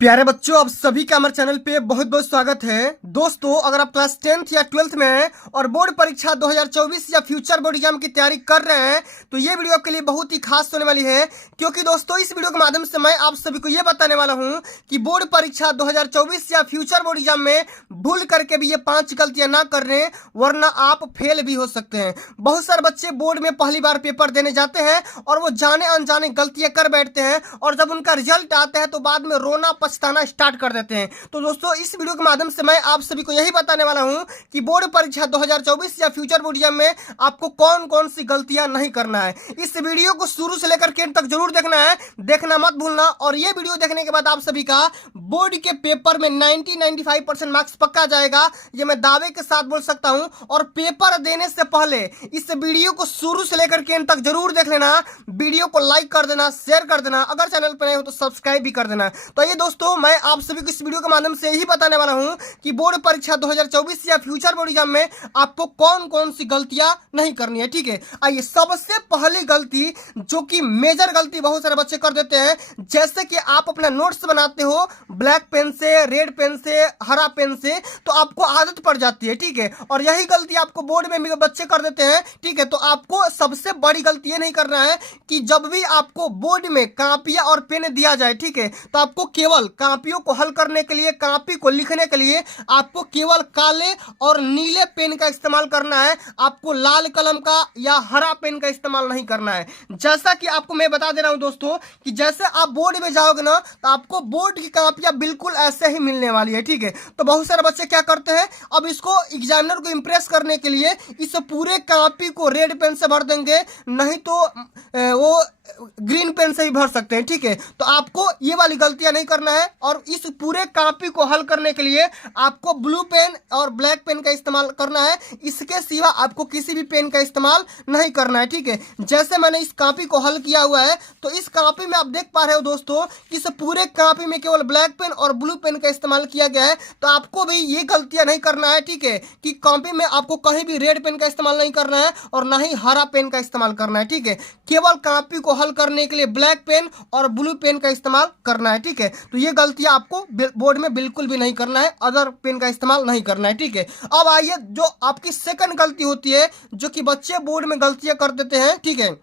प्यारे बच्चों, आप सभी का हमारे चैनल पे बहुत बहुत स्वागत है। दोस्तों, अगर आप क्लास 10th या 12th में हैं और बोर्ड परीक्षा 2024 या फ्यूचर बोर्ड एग्जाम की तैयारी कर रहे हैं तो ये वीडियो आपके लिए बहुत ही खास होने वाली है, क्योंकि दोस्तों इस वीडियो के माध्यम से मैं आप सभी को ये बताने वाला हूँ कि बोर्ड परीक्षा 2024 या फ्यूचर बोर्ड एग्जाम में भूल करके भी ये 5 गलतियां ना कर रहे हैं, वरना आप फेल भी हो सकते हैं। बहुत सारे बच्चे बोर्ड में पहली बार पेपर देने जाते हैं और वो जाने अनजाने गलतियां कर बैठते हैं और जब उनका रिजल्ट आता है तो बाद में रोना पछताना स्टार्ट कर देते हैं। तो दोस्तों, इस वीडियो के माध्यम से मैं आप सभी को यही बताने वाला हूं कि बोर्ड परीक्षा 2024 या फ्यूचर बोर्ड एग्जाम में आपको कौन कौन सी गलतियां नहीं करना है। इस वीडियो को शुरू से लेकर एंड तक जरूर देखना है, देखना मत भूलना। और ये वीडियो देखने के बाद आप सभी का बोर्ड के पेपर में 90-95% मार्क्स पक्का जाएगा, ये मैं दावे के साथ बोल सकता हूं। और पेपर देने से पहले इस वीडियो को शुरू से लेकर एंड तक जरूर देख लेना, वीडियो को लाइक कर देना, शेयर कर देना, अगर चैनल पर नए हो तो सब्सक्राइब भी कर देना। तो ये दोस्तों, मैं आप सभी को इस वीडियो के माध्यम से यही बताने वाला हूं कि बोर्ड परीक्षा 2024 या फ्यूचर बोर्ड एग्जाम में आपको कौन कौन सी गलतियां नहीं करनी है। ठीक है, आइए सबसे पहली गलती, जो कि मेजर गलती बहुत सारे बच्चे कर देते हैं, जैसे कि आप अपना नोट्स बनाते हो ब्लैक पेन से, रेड पेन से, हरा पेन से, तो आपको आदत पड़ जाती है। ठीक है, और यही गलती आपको बोर्ड में बच्चे कर देते हैं। ठीक है, तो आपको सबसे बड़ी गलती ये नहीं करना है कि जब भी आपको बोर्ड में कापियां और पेन दिया जाए, ठीक है, तो आपको केवल कापियों को हल करने के लिए, कापी को लिखने के लिए आपको केवल काले और नीले पेन का इस्तेमाल करना है। आपको लाल कलम का या हरा पेन का इस्तेमाल नहीं करना है। जैसा कि आपको मैं बता दे रहा हूं दोस्तों कि जैसे आप बोर्ड में जाओगे ना, तो आपको बोर्ड की कापियां बिल्कुल ऐसे ही मिलने वाली है। ठीक है, तो बहुत सारे बच्चे क्या करते हैं, अब इसको एग्जामिनर को इंप्रेस करने के लिए इस पूरे कापी को रेड पेन से भर देंगे, नहीं तो वो ग्रीन पेन से ही भर सकते हैं। ठीक है, तो आपको ये वाली गलतियां नहीं करना है। और इस पूरे कॉपी को हल करने के लिए आपको ब्लू पेन और ब्लैक पेन का इस्तेमाल करना है, इसके सिवा आपको किसी भी पेन का इस्तेमाल नहीं करना है। ठीक है, जैसे मैंने इस कॉपी को हल किया हुआ है, तो इस कॉपी में आप देख पा रहे हो दोस्तों कि इस पूरे कॉपी में केवल ब्लैक पेन और ब्लू पेन का इस्तेमाल किया गया है। तो आपको भी ये गलतियां नहीं करना है। ठीक है, कि कॉपी में आपको कहीं भी रेड पेन का इस्तेमाल नहीं करना है और ना ही हरा पेन का इस्तेमाल करना है। ठीक है, केवल कॉपी को हल करने के लिए ब्लैक पेन और ब्लू पेन का इस्तेमाल करना है। ठीक है, तो ये गलतियां आपको बोर्ड में बिल्कुल भी नहीं करना है, अदर पेन का इस्तेमाल नहीं करना है। ठीक है, अब आइए जो आपकी सेकंड गलती होती है, जो कि बच्चे बोर्ड में गलतियां कर देते हैं। ठीक है,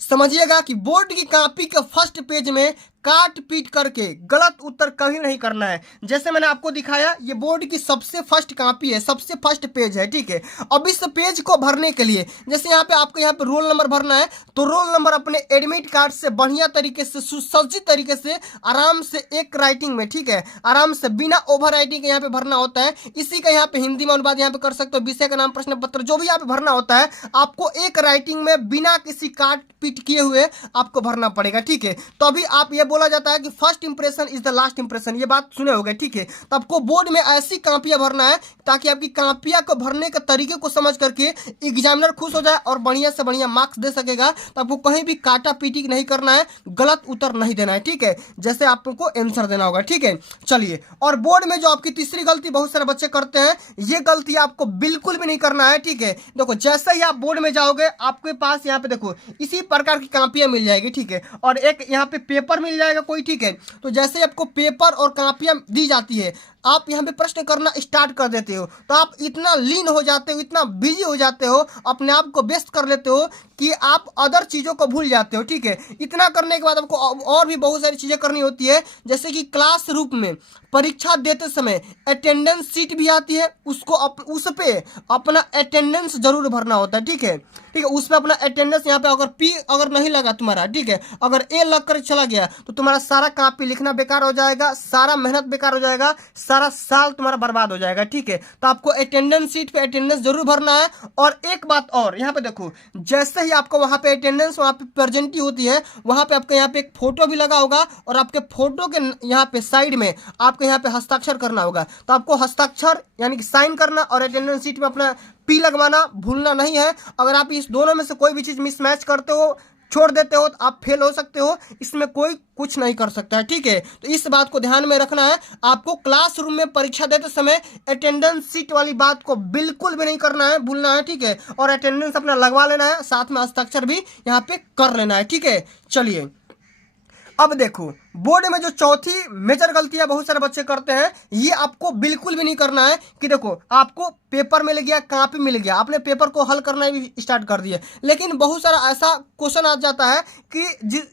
समझिएगा कि बोर्ड की कॉपी के फर्स्ट पेज में काट पीट करके गलत उत्तर कभी नहीं करना है। जैसे मैंने आपको दिखाया, ये बोर्ड की सबसे फर्स्ट कॉपी है, सबसे फर्स्ट पेज है। ठीक है, अब इस पेज को भरने के लिए जैसे यहाँ पे आपको यहाँ पे रोल नंबर भरना है, तो रोल नंबर अपने एडमिट कार्ड से बढ़िया तरीके से, सुसज्जित तरीके से, आराम से एक राइटिंग में, ठीक है, आराम से बिना ओवर राइटिंग के यहाँ पे भरना होता है। इसी का यहाँ पे हिंदी में अनुवाद यहाँ पे कर सकते हो, विषय का नाम, प्रश्न पत्र, जो भी यहाँ पे भरना होता है आपको एक राइटिंग में बिना किसी काट पीट किए हुए आपको भरना पड़ेगा। ठीक है, तो अभी आप ये बोला जाता है कि first impression is the last impression, ये बात सुने होंगे। ठीक है, तो आपको बोर्ड में ऐसी कापियां भरना है ताकि आपकी कापियां को भरने के तरीके को समझ करके एग्जामिनर खुश हो जाए और बढ़िया से बढ़िया मार्क्स दे सकेगा। तो आपको कहीं भी काटा पीटी नहीं करना है, गलत उत्तर नहीं देना है। ठीक है, जैसे आपको आंसर देना होगा। ठीक है, चलिए, और बोर्ड में जो आपकी तीसरी गलती बहुत सारे बच्चे करते हैं, ये गलती आपको बिल्कुल भी नहीं करना है। ठीक है, देखो जैसे ही आप बोर्ड में जाओगे आपके पास यहाँ पे देखो इसी प्रकार की कापियां मिल जाएगी। ठीक है, और एक यहाँ पे पेपर मिल जाएगा कोई। ठीक है, तो जैसे आपको पेपर और कापियां दी जाती है, आप यहाँ पे प्रश्न करना स्टार्ट कर देते हो, तो आप इतना लीन हो जाते हो, इतना बिजी हो जाते हो, अपने आप को व्यस्त कर लेते हो कि आप अदर चीज़ों को भूल जाते हो। ठीक है, इतना करने के बाद आपको और भी बहुत सारी चीज़ें करनी होती है, जैसे कि क्लास रूम में परीक्षा देते समय अटेंडेंस सीट भी आती है, उसको उस पे अपना अटेंडेंस जरूर भरना होता है। ठीक है, ठीक है, उस पर अपना अटेंडेंस यहाँ पे अगर पी अगर नहीं लगा तुम्हारा, ठीक है, अगर ए लग कर चला गया तो तुम्हारा सारा कॉपी लिखना बेकार हो जाएगा, सारा मेहनत बेकार हो जाएगा, सारा साल तुम्हारा बर्बाद हो जाएगा। ठीक है, तो आपको अटेंडेंस सीट पे अटेंडेंस जरूर भरना है। और एक बात और, यहाँ पे देखो जैसे ही आपको वहाँ पे अटेंडेंस वहाँ पे प्रेजेंट होती है, वहाँ पे आपके यहाँ पे एक फोटो भी लगा होगा और आपके फोटो के यहाँ पे साइड में आपको यहाँ पे हस्ताक्षर करना होगा। तो आपको हस्ताक्षर यानी कि साइन करना और अटेंडेंस सीट में अपना पी लगवाना भूलना नहीं है। अगर आप इस दोनों में से कोई भी चीज़ मिसमैच करते हो, छोड़ देते हो, तो आप फेल हो सकते हो, इसमें कोई कुछ नहीं कर सकता है। ठीक है, तो इस बात को ध्यान में रखना है। आपको क्लासरूम में परीक्षा देते समय अटेंडेंस सीट वाली बात को बिल्कुल भी नहीं करना है, भूलना है। ठीक है, और अटेंडेंस अपना लगवा लेना है, साथ में हस्ताक्षर भी यहाँ पे कर लेना है। ठीक है, चलिए अब देखो बोर्ड में जो चौथी मेजर गलतियां बहुत सारे बच्चे करते हैं, ये आपको बिल्कुल भी नहीं करना है। कि देखो आपको पेपर मिल गया, कॉपी मिल गया, आपने पेपर को हल करना भी स्टार्ट कर दिया, लेकिन बहुत सारा ऐसा क्वेश्चन आ जाता है कि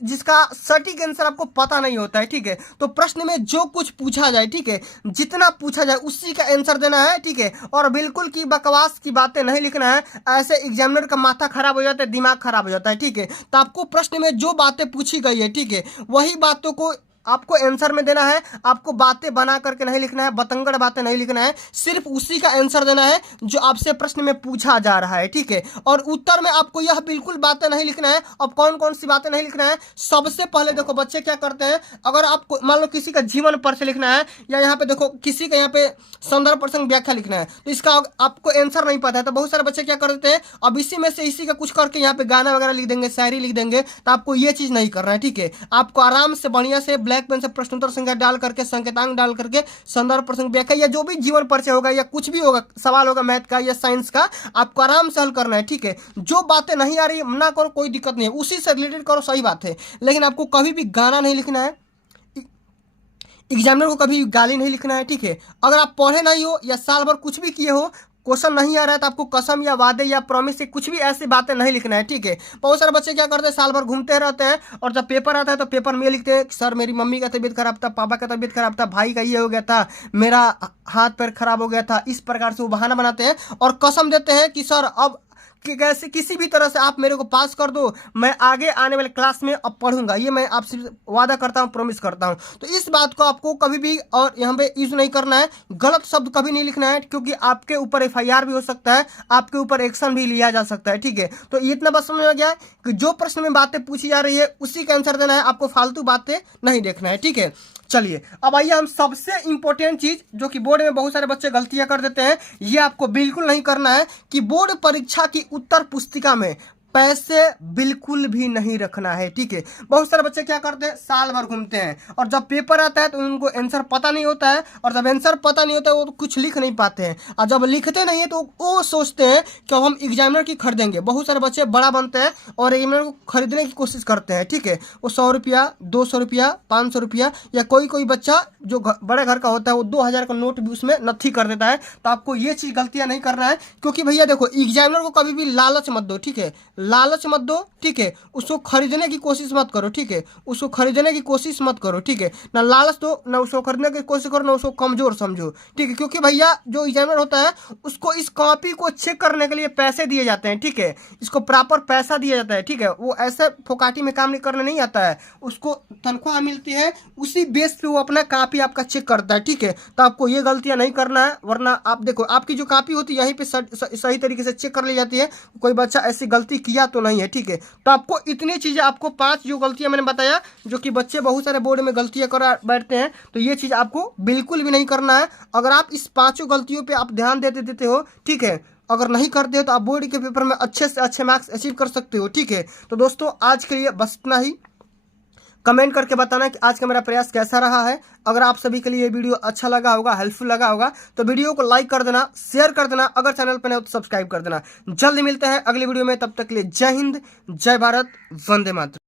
जिसका सटीक आंसर आपको पता नहीं होता है। ठीक है, तो प्रश्न में जो कुछ पूछा जाए, ठीक है, जितना पूछा जाए उसी का आंसर देना है। ठीक है, और बिल्कुल की बकवास की बातें नहीं लिखना है, ऐसे एग्जामिनर का माथा खराब हो जाता है, दिमाग खराब हो जाता है। ठीक है, तो आपको प्रश्न में जो बातें पूछी गई है, ठीक है, वही बातों को आपको आंसर में देना है। आपको बातें बना करके नहीं लिखना है, बतंगड़ बातें नहीं लिखना है, सिर्फ उसी का आंसर देना है जो आपसे प्रश्न में पूछा जा रहा है। ठीक है, और उत्तर में आपको यह बिल्कुल बातें नहीं लिखना है। अब कौन कौन सी बातें नहीं लिखना है, सबसे पहले देखो बच्चे क्या करते हैं, अगर आपको मान लो किसी का जीवन परिचय लिखना है, या यहाँ पे देखो किसी का यहाँ पे संदर्भ प्रसंग व्याख्या लिखना है, तो इसका आपको आंसर नहीं पता है, तो बहुत सारे बच्चे क्या करते हैं, अब इसी में से इसी का कुछ करके यहाँ पे गाना वगैरह लिख देंगे, शायरी लिख देंगे। तो आपको ये चीज नहीं करना है। ठीक है, आपको आराम से बढ़िया से ब्लैक पेन से प्रश्नोत्तर संख्या डाल करके, संकेतांक डाल करके, संदर्भ प्रसंग व्याख्या या जो भी जीवन परिचय होगा या कुछ भी होगा, सवाल होगा मैथ का या साइंस का, आपको आराम से हल करना है। ठीक है, जो बातें नहीं आ रही ना करो, कोई दिक्कत नहीं है, उसी से रिलेटेड करो, सही बात है, लेकिन आपको कभी भी गाना नहीं लिखना है, एग्जामिनर को कभी गाली नहीं लिखना है। ठीक है, अगर आप पढ़े नहीं हो या साल भर कुछ भी किए हो, क्वेश्चन नहीं आ रहा है, तो आपको कसम या वादे या प्रॉमिस से कुछ भी ऐसी बातें नहीं लिखना है। ठीक है, बहुत सारे बच्चे क्या करते हैं, साल भर घूमते रहते हैं, और जब पेपर आता है तो पेपर में लिखते हैं, सर मेरी मम्मी का तबीयत खराब था, पापा का तबीयत खराब था, भाई का ये हो गया था, मेरा हाथ पैर खराब हो गया था। इस प्रकार से वो बहाना बनाते हैं और कसम देते हैं कि सर अब कि कैसे किसी भी तरह से आप मेरे को पास कर दो, मैं आगे आने वाले क्लास में अब पढ़ूंगा, ये मैं आपसे वादा करता हूँ, प्रॉमिस करता हूँ। तो इस बात को आपको कभी भी और यहाँ पे यूज नहीं करना है, गलत शब्द कभी नहीं लिखना है, क्योंकि आपके ऊपर एफआईआर भी हो सकता है, आपके ऊपर एक्शन भी लिया जा सकता है। ठीक है, तो इतना बस समझ में आ गया है कि जो प्रश्न में बातें पूछी जा रही है उसी का आंसर देना है, आपको फालतू बातें नहीं देखना है। ठीक है, चलिए अब आइए हम सबसे इंपॉर्टेंट चीज जो कि बोर्ड में बहुत सारे बच्चे गलतियां कर देते हैं, ये आपको बिल्कुल नहीं करना है कि बोर्ड परीक्षा की उत्तर पुस्तिका में पैसे बिल्कुल भी नहीं रखना है। ठीक है, बहुत सारे बच्चे क्या करते हैं, साल भर घूमते हैं और जब पेपर आता है तो उनको आंसर पता नहीं होता है, और जब आंसर पता नहीं होता है वो तो कुछ लिख नहीं पाते हैं, और जब लिखते नहीं है तो वो सोचते हैं कि अब हम एग्जामिनर की खरीदेंगे। बहुत सारे बच्चे बड़ा बनते हैं और एग्जामिनर को खरीदने की कोशिश करते हैं। ठीक है, वो 100 रुपया, 200 रुपया, 500 रुपया, या कोई कोई बच्चा जो बड़े घर का होता है वो 2000 का नोट भी उसमें नथी कर देता है। तो आपको ये चीज गलतियां नहीं करना है, क्योंकि भैया देखो एग्जामिनर को कभी भी लालच मत दो। ठीक है, लालच मत दो। ठीक है, उसको खरीदने की कोशिश मत करो। ठीक है, उसको खरीदने की कोशिश मत करो। ठीक है, ना लालच दो, ना उसको खरीदने की कोशिश करो, ना उसको कमजोर समझो। ठीक है, क्योंकि भैया जो एग्जामिनर होता है उसको इस कॉपी को चेक करने के लिए पैसे दिए जाते हैं। ठीक है, इसको प्रॉपर पैसा दिया जाता है। ठीक है, वो ऐसे फोकाटी में काम नहीं करने नहीं आता है, उसको तनख्वाह मिलती है, उसी बेस पे वो अपना कॉपी आपका चेक करता है। ठीक है, तो आपको ये गलतियां नहीं करना है, वरना आप देखो आपकी जो कॉपी होती है यहीं पे सही तरीके से चेक कर ली जाती है, कोई बच्चा ऐसी गलती किया तो नहीं है। ठीक है, तो आपको इतनी चीजें, आपको 5 जो गलतियां मैंने बताया जो कि बच्चे बहुत सारे बोर्ड में गलतियां कर बैठते हैं, तो ये चीज आपको बिल्कुल भी नहीं करना है। अगर आप इस 5 गलतियों पे आप ध्यान देते हो, ठीक है, अगर नहीं करते हो तो आप बोर्ड के पेपर में अच्छे से अच्छे मार्क्स अचीव कर सकते हो। ठीक है, तो दोस्तों आज के लिए बस इतना ही। कमेंट करके बताना कि आज का मेरा प्रयास कैसा रहा है। अगर आप सभी के लिए ये वीडियो अच्छा लगा होगा, हेल्पफुल लगा होगा, तो वीडियो को लाइक कर देना, शेयर कर देना, अगर चैनल पर नए हो तो सब्सक्राइब कर देना। जल्दी मिलते हैं अगली वीडियो में, तब तक के लिए जय हिंद, जय भारत, वंदे मातरम।